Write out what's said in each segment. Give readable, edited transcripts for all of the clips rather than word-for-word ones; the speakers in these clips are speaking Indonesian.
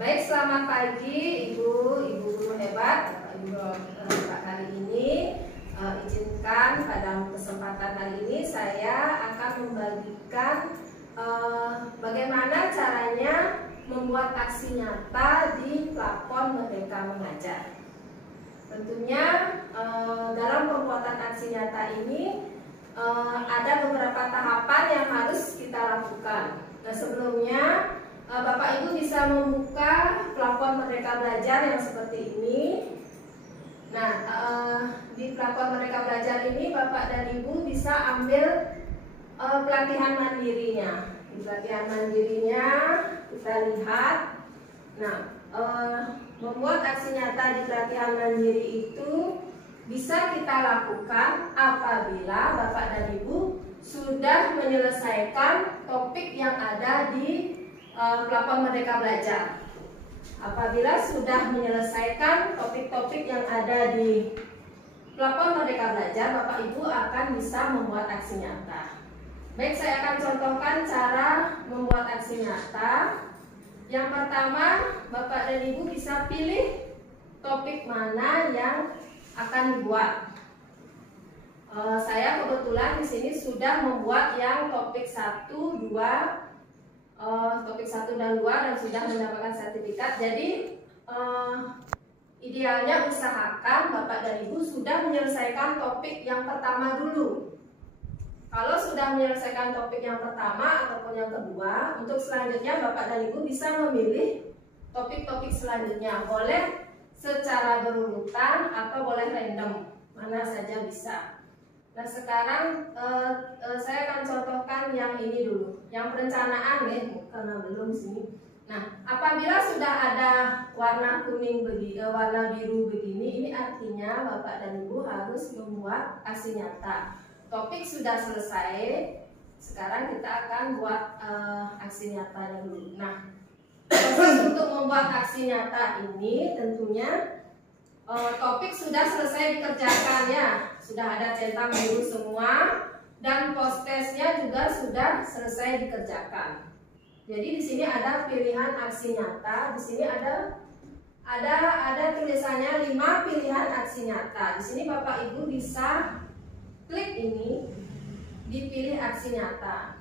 Baik, selamat pagi Ibu guru hebat, Bapak Ibu hebat. Kali ini izinkan pada kesempatan kali ini saya akan membagikan bagaimana caranya membuat aksi nyata di platform Merdeka Mengajar. Tentunya dalam pembuatan aksi nyata ini ada beberapa tahapan yang harus kita lakukan. Nah, sebelumnya Bapak Ibu bisa membuka platform Merdeka Belajar yang seperti ini. Nah, di platform Merdeka Belajar ini Bapak dan Ibu bisa ambil pelatihan mandirinya. Di pelatihan mandirinya kita lihat. Nah, membuat aksi nyata di pelatihan mandiri itu bisa kita lakukan apabila Bapak dan Ibu sudah menyelesaikan topik yang ada di platform Merdeka Belajar. Apabila sudah menyelesaikan topik-topik yang ada di platform Merdeka Belajar, Bapak Ibu akan bisa membuat aksi nyata. Baik, saya akan contohkan cara membuat aksi nyata. Yang pertama, Bapak dan Ibu bisa pilih topik mana yang akan dibuat. Saya kebetulan di sini sudah membuat yang topik 1, 2, topik 1 dan 2 dan sudah mendapatkan sertifikat. Jadi idealnya usahakan Bapak dan Ibu sudah menyelesaikan topik yang pertama dulu. Kalau sudah menyelesaikan topik yang pertama ataupun yang kedua, untuk selanjutnya Bapak dan Ibu bisa memilih topik-topik selanjutnya. Boleh secara berurutan atau boleh random, mana saja bisa. Nah, sekarang saya akan contohkan yang ini dulu, yang perencanaan ya, karena belum sini. Nah, apabila sudah ada warna kuning begini, warna biru begini, ini artinya Bapak dan Ibu harus membuat aksi nyata. Topik sudah selesai, sekarang kita akan buat aksi nyatanya dulu. Nah, proses untuk membuat aksi nyata ini tentunya topik sudah selesai dikerjakan ya, sudah ada centang biru semua dan post-testnya juga sudah selesai dikerjakan. Jadi di sini ada pilihan aksi nyata, di sini ada tulisannya 5 pilihan aksi nyata. Di sini Bapak Ibu bisa klik ini, dipilih aksi nyata.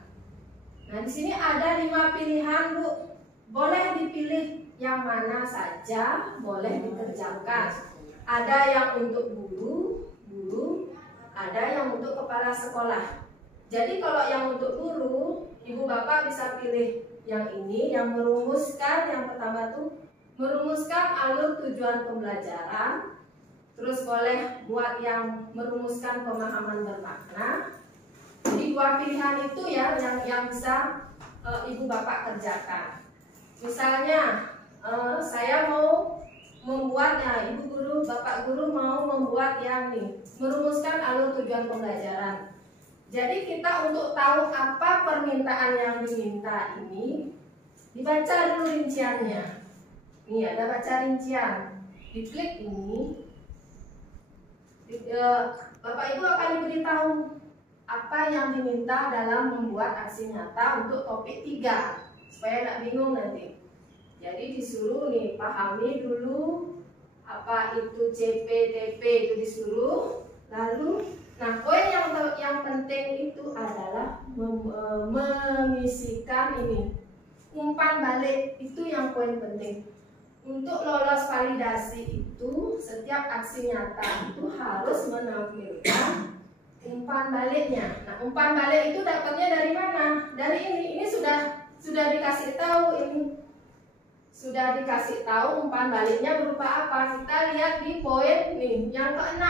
Nah, di sini ada 5 pilihan, Bu. Boleh dipilih yang mana saja, boleh dikerjakan. Ada yang untuk guru, ada yang untuk kepala sekolah. Jadi kalau yang untuk guru, Ibu Bapak bisa pilih yang ini, yang merumuskan, yang pertama tuh merumuskan alur tujuan pembelajaran. Terus boleh buat yang merumuskan pemahaman bermakna. Jadi 2 pilihan itu ya yang bisa Ibu Bapak kerjakan. Misalnya saya mau membuatnya, Ibu guru, Bapak guru mau membuat yang nih, merumuskan alur tujuan pembelajaran. Jadi kita untuk tahu apa permintaan yang diminta ini, dibaca dulu rinciannya. Ini ada baca rincian, diklik ini. Bapak Ibu akan diberitahu apa yang diminta dalam membuat aksi nyata untuk topik 3 supaya nggak bingung nanti. Jadi disuruh nih pahami dulu apa itu CPTP, itu disuruh. Lalu, nah poin yang penting itu adalah mengisikan ini umpan balik, itu yang poin penting. Untuk lolos validasi itu setiap aksi nyata itu harus menampilkan umpan baliknya. Nah, umpan balik itu dapatnya dari mana? Dari ini sudah dikasih tahu ini. Sudah dikasih tahu umpan baliknya berupa apa? Kita lihat di poin nih, yang ke-6.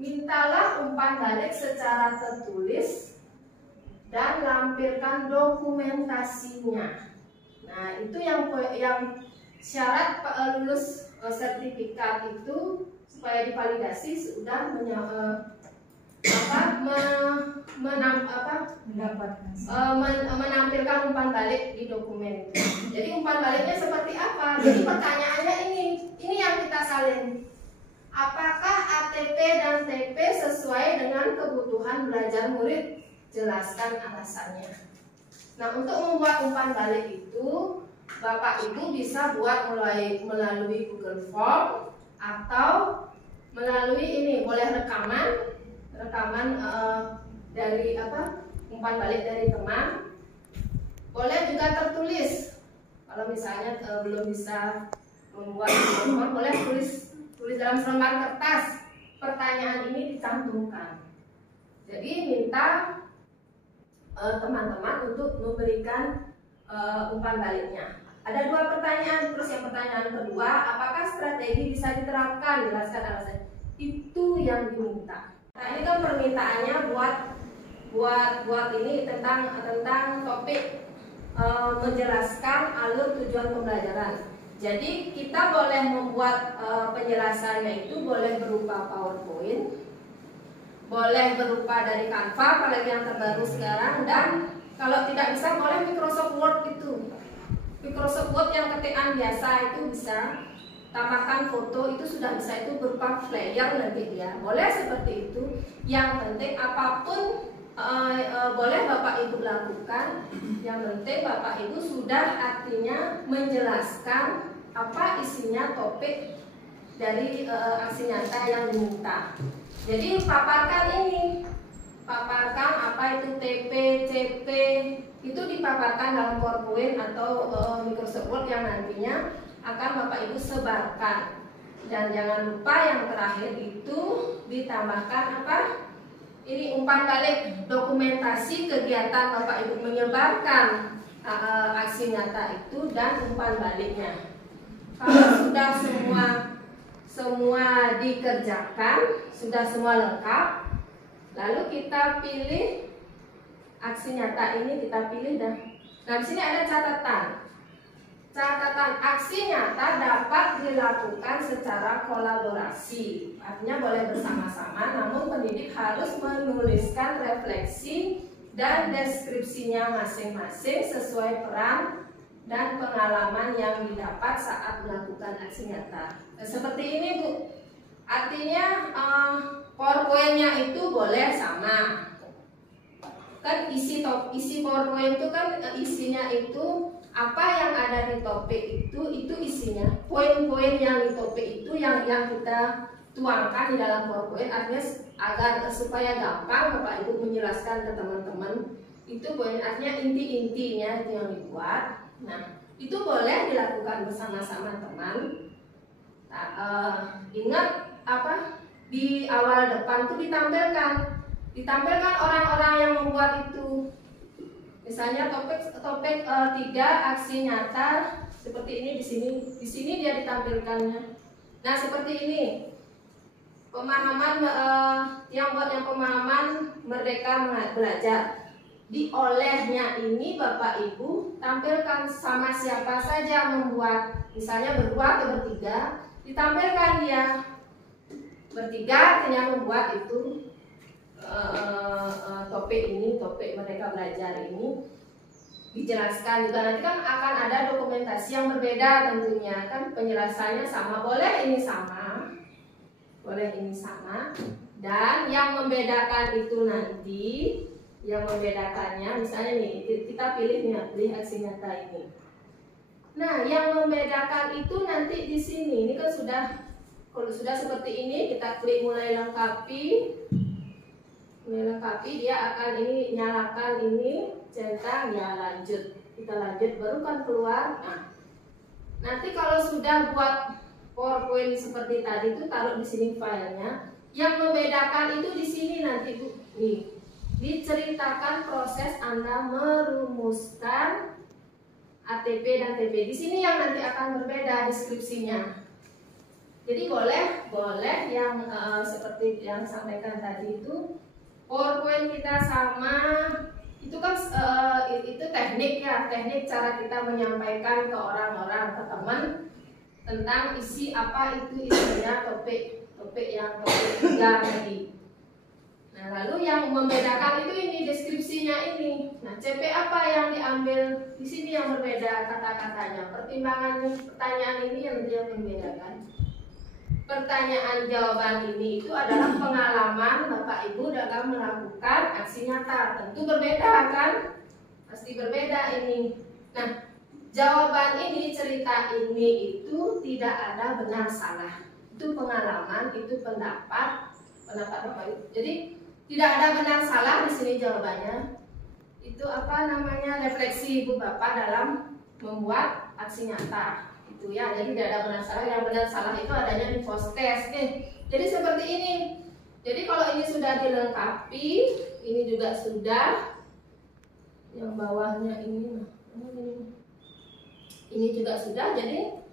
Mintalah umpan balik secara tertulis dan lampirkan dokumentasinya. Nah, itu yang syarat lulus sertifikat itu supaya divalidasi sudah menampilkan umpan balik di dokumen itu. Jadi umpan baliknya seperti apa? Jadi pertanyaannya ini yang kita salin. Apakah ATP dan TP sesuai dengan kebutuhan belajar murid? Jelaskan alasannya. Nah, untuk membuat umpan balik itu Bapak Ibu bisa buat melalui Google Form atau melalui ini, boleh rekaman dari umpan balik dari teman. Boleh juga tertulis. Kalau misalnya belum bisa membuat Google Form, boleh tulis dalam selembar kertas. Pertanyaan ini dicantumkan. Jadi minta teman-teman untuk memberikan umpan baliknya. Ada 2 pertanyaan, terus yang pertanyaan kedua, apakah strategi bisa diterapkan? Jelaskan alasan. Itu yang diminta. Nah, ini kan permintaannya buat ini tentang topik menjelaskan alur tujuan pembelajaran. Jadi kita boleh membuat penjelasannya itu boleh berupa PowerPoint, boleh berupa dari Canva, apalagi yang terbaru sekarang, dan kalau tidak bisa boleh Microsoft Word itu. Microsoft Word yang ketikan biasa itu bisa, tambahkan foto itu sudah bisa, itu berupa flyer nanti ya. Boleh seperti itu. Yang penting apapun boleh Bapak Ibu lakukan. Yang penting Bapak Ibu sudah artinya menjelaskan apa isinya topik dari aksi nyata yang diminta. Jadi paparkan apa itu TP, CP, itu dipaparkan dalam PowerPoint atau Microsoft Word yang nantinya akan Bapak Ibu sebarkan. Dan jangan lupa yang terakhir itu ditambahkan ini umpan balik, dokumentasi kegiatan Bapak Ibu menyebarkan aksi nyata itu dan umpan baliknya. Kalau sudah semua dikerjakan, sudah semua lengkap, lalu kita pilih aksi nyata ini, kita pilih dah. Nah, di sini ada catatan. Catatan aksi nyata dapat dilakukan secara kolaborasi. Artinya boleh bersama-sama, namun pendidik harus menuliskan refleksi dan deskripsinya masing-masing sesuai peran dan pengalaman yang didapat saat melakukan aksi nyata. Seperti ini, Bu. Artinya PowerPoint-nya itu boleh sama. Kan isi PowerPoint itu kan isinya itu apa yang ada di topik itu isinya. Poin-poin yang di topik itu yang kita tuangkan di dalam PowerPoint, artinya agar supaya gampang Bapak Ibu menjelaskan ke teman-teman. Itu poin, artinya inti-intinya itu yang dibuat. Nah, itu boleh dilakukan bersama-sama teman. Ingat di awal depan itu ditampilkan orang-orang yang membuat itu. Misalnya topik 3 aksi nyata seperti ini di sini dia ditampilkannya. Nah, seperti ini. Pemahaman yang pemahaman merdeka belajar. Di olehnya ini Bapak Ibu tampilkan sama siapa saja membuat, misalnya berdua atau bertiga, ditampilkan dia bertiga artinya membuat itu topik merdeka belajar ini, dijelaskan juga. Nanti kan akan ada dokumentasi yang berbeda tentunya, kan penjelasannya sama, boleh ini sama, dan yang membedakan itu nanti, yang membedakannya misalnya nih kita pilih aksi nyata ini. Nah, yang membedakan itu nanti di sini, ini kan kalau sudah seperti ini kita klik mulai lengkapi, dia akan ini nyalakan ini centang ya, lanjut, kita lanjut baru kan keluar. Nah, nanti kalau sudah buat PowerPoint seperti tadi itu taruh di sini filenya. Yang membedakan itu di sini nanti Bu, nih diceritakan proses Anda merumuskan ATP dan TP. Di sini yang nanti akan berbeda deskripsinya. Jadi boleh yang seperti yang sampaikan tadi itu PowerPoint kita sama, itu kan itu teknik cara kita menyampaikan ke orang-orang, ke teman tentang isi apa itu isinya topik 3 tadi. Nah, lalu yang membedakan itu ini deskripsinya ini. Nah, CP apa yang diambil di sini yang berbeda kata-katanya. Pertanyaan ini yang dia membedakan. Pertanyaan jawaban ini itu adalah pengalaman Bapak Ibu dalam melakukan aksi nyata. Tentu berbeda kan? Pasti berbeda ini. Nah, jawaban ini, cerita ini itu tidak ada benar salah. Itu pengalaman, itu pendapat Bapak Ibu. Jadi tidak ada benar salah di sini jawabannya. Itu apa namanya, refleksi Ibu Bapak dalam membuat aksi nyata. Itu ya. Jadi tidak ada benar salah. Yang benar salah itu adanya di post test nih. Jadi seperti ini. Jadi kalau ini sudah dilengkapi, ini juga sudah. Yang bawahnya ini juga sudah. Jadi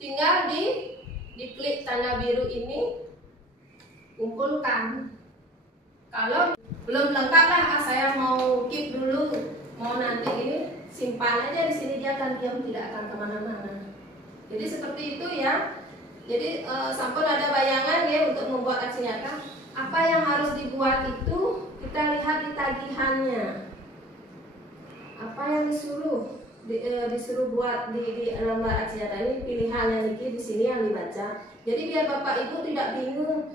tinggal diklik tanda biru ini, kumpulkan. Kalau belum lengkap lah, saya mau keep dulu, mau nanti ini simpan aja di sini, dia akan diam, tidak akan kemana-mana. Jadi seperti itu ya. Jadi sampun ada bayangan ya untuk membuat aksi nyata. Apa yang harus dibuat itu kita lihat di tagihannya. Apa yang disuruh buat di lembar aksi nyata ini, pilihannya di sini yang dibaca. Jadi biar Bapak Ibu tidak bingung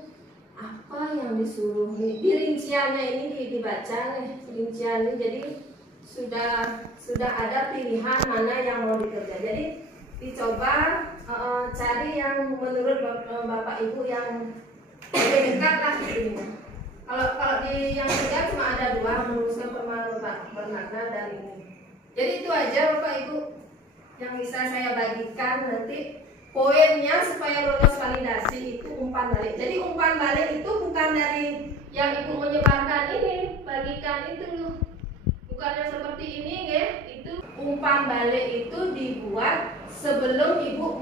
apa yang disuruh nih, di rinciannya ini dibaca nih, rinciannya. Jadi sudah ada pilihan mana yang mau dikerja. Jadi dicoba cari yang menurut Bapak Ibu yang lebih dekat lah ini. Kalau di yang dekat cuma ada dua, merumuskan permainan bermakna dan ini. Jadi itu aja Bapak Ibu yang bisa saya bagikan. Nanti poinnya supaya lolos validasi itu umpan balik. Jadi umpan balik itu bukan dari yang Ibu menyebarkan ini, bagikan itu loh. Bukan yang seperti ini ya. Itu umpan balik itu dibuat sebelum Ibu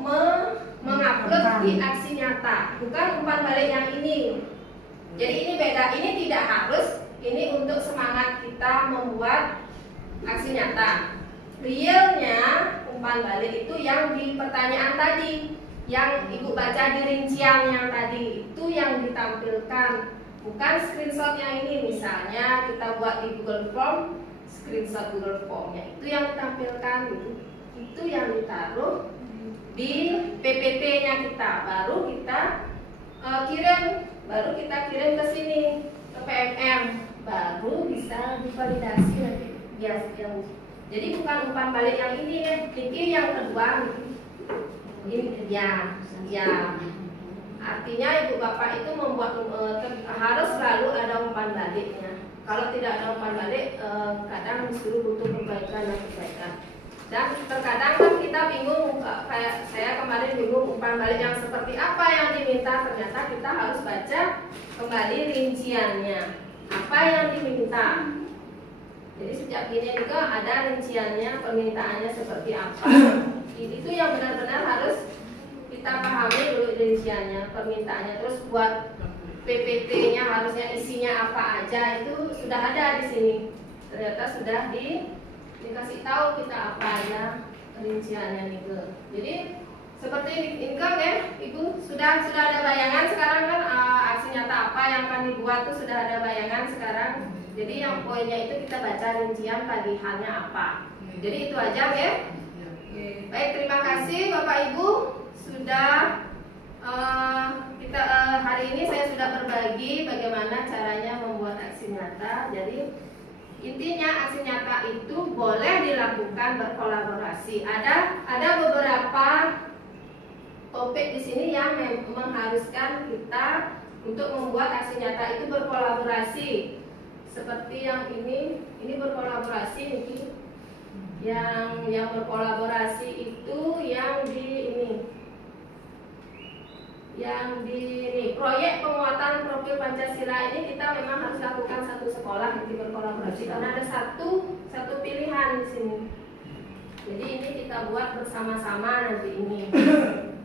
mengupload di aksi nyata. Bukan umpan balik yang ini. Jadi ini beda. Ini tidak harus. Ini untuk semangat kita membuat aksi nyata. Realnya umpan balik itu yang di pertanyaan tadi, yang Ibu baca di rincian yang tadi, itu yang ditampilkan, bukan screenshot yang ini. Misalnya kita buat di Google Form, screenshot Google Formnya itu yang ditampilkan, itu yang ditaruh di PPT-nya kita, baru kita kirim ke sini ke PMM, baru bisa divalidasi nanti yang. Jadi bukan umpan balik yang ini ya, ini yang kedua ini ya. Artinya Ibu Bapak itu membuat harus selalu ada umpan baliknya. Kalau tidak ada umpan balik, kadang disuruh butuh perbaikan. Dan terkadang kan kita bingung, kayak saya kemarin bingung umpan balik yang seperti apa yang diminta. Ternyata kita harus baca kembali rinciannya, apa yang diminta. Jadi sejak ini juga ada rinciannya, permintaannya seperti apa. Itu yang benar-benar harus kita pahami dulu rinciannya, permintaannya. Terus buat PPT-nya harusnya isinya apa aja, itu sudah ada di sini. Ternyata sudah dikasih tahu kita apa aja rinciannya nih. Jadi seperti ini kan ya, Ibu sudah ada bayangan sekarang kan, aksi nyata apa yang akan dibuat tuh sudah ada bayangan sekarang. Jadi yang poinnya itu kita baca rincian tagihannya apa. Jadi itu aja ya. Baik, terima kasih Bapak Ibu sudah kita hari ini saya sudah berbagi bagaimana caranya membuat aksi nyata. Jadi intinya aksi nyata itu boleh dilakukan berkolaborasi. Ada beberapa topik di sini yang mengharuskan kita untuk membuat aksi nyata itu berkolaborasi. Seperti yang ini berkolaborasi ini. Yang berkolaborasi itu yang di proyek penguatan profil Pancasila ini kita memang harus lakukan satu sekolah di berkolaborasi karena ada satu pilihan di sini. Jadi ini kita buat bersama-sama nanti ini.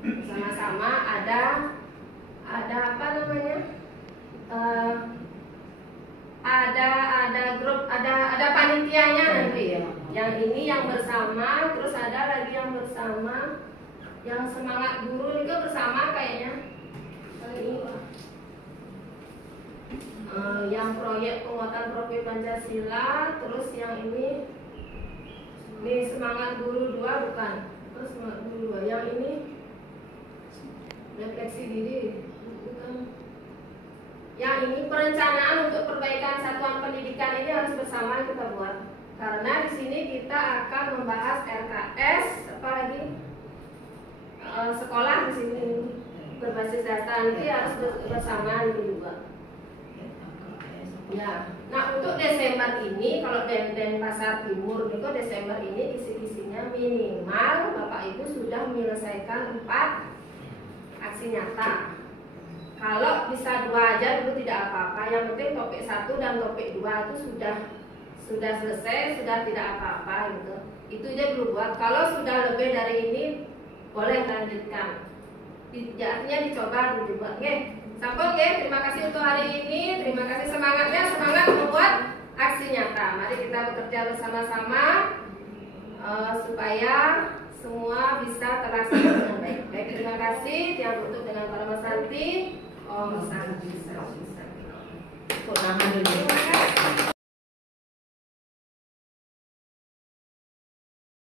Bersama-sama ada apa namanya? Ada grup, ada panitianya nanti ya. Yang ini yang bersama, terus ada lagi yang bersama, yang semangat guru juga bersama kayaknya. Yang proyek penguatan profil Pancasila, terus yang ini semangat guru 2 bukan? Terus semangat guru 2, yang ini refleksi diri bukan? Yang ini perencanaan untuk perbaikan satuan pendidikan ini harus bersama kita buat. Karena di sini kita akan membahas RKS, apa lagi? Sekolah di sini berbasis data, nanti harus bersamaan juga. Ya, nah untuk Desember ini, kalau Denpasar Timur itu Desember ini kisi-kisinya minimal Bapak Ibu sudah menyelesaikan 4 aksi nyata. Kalau bisa 2 aja itu tidak apa-apa. Yang penting topik 1 dan topik 2 itu sudah selesai, sudah tidak apa-apa gitu. Itu aja dulu buat. Kalau sudah lebih dari ini boleh lanjutkan. Artinya dicoba dulu buat. Sampun ya, terima kasih untuk hari ini. Terima kasih semangatnya, semangat membuat aksi nyata. Mari kita bekerja bersama-sama supaya semua bisa terlaksana dengan baik. Baik, terima kasih. Yang tutup dengan para Santi. Om Santi. Terima kasih.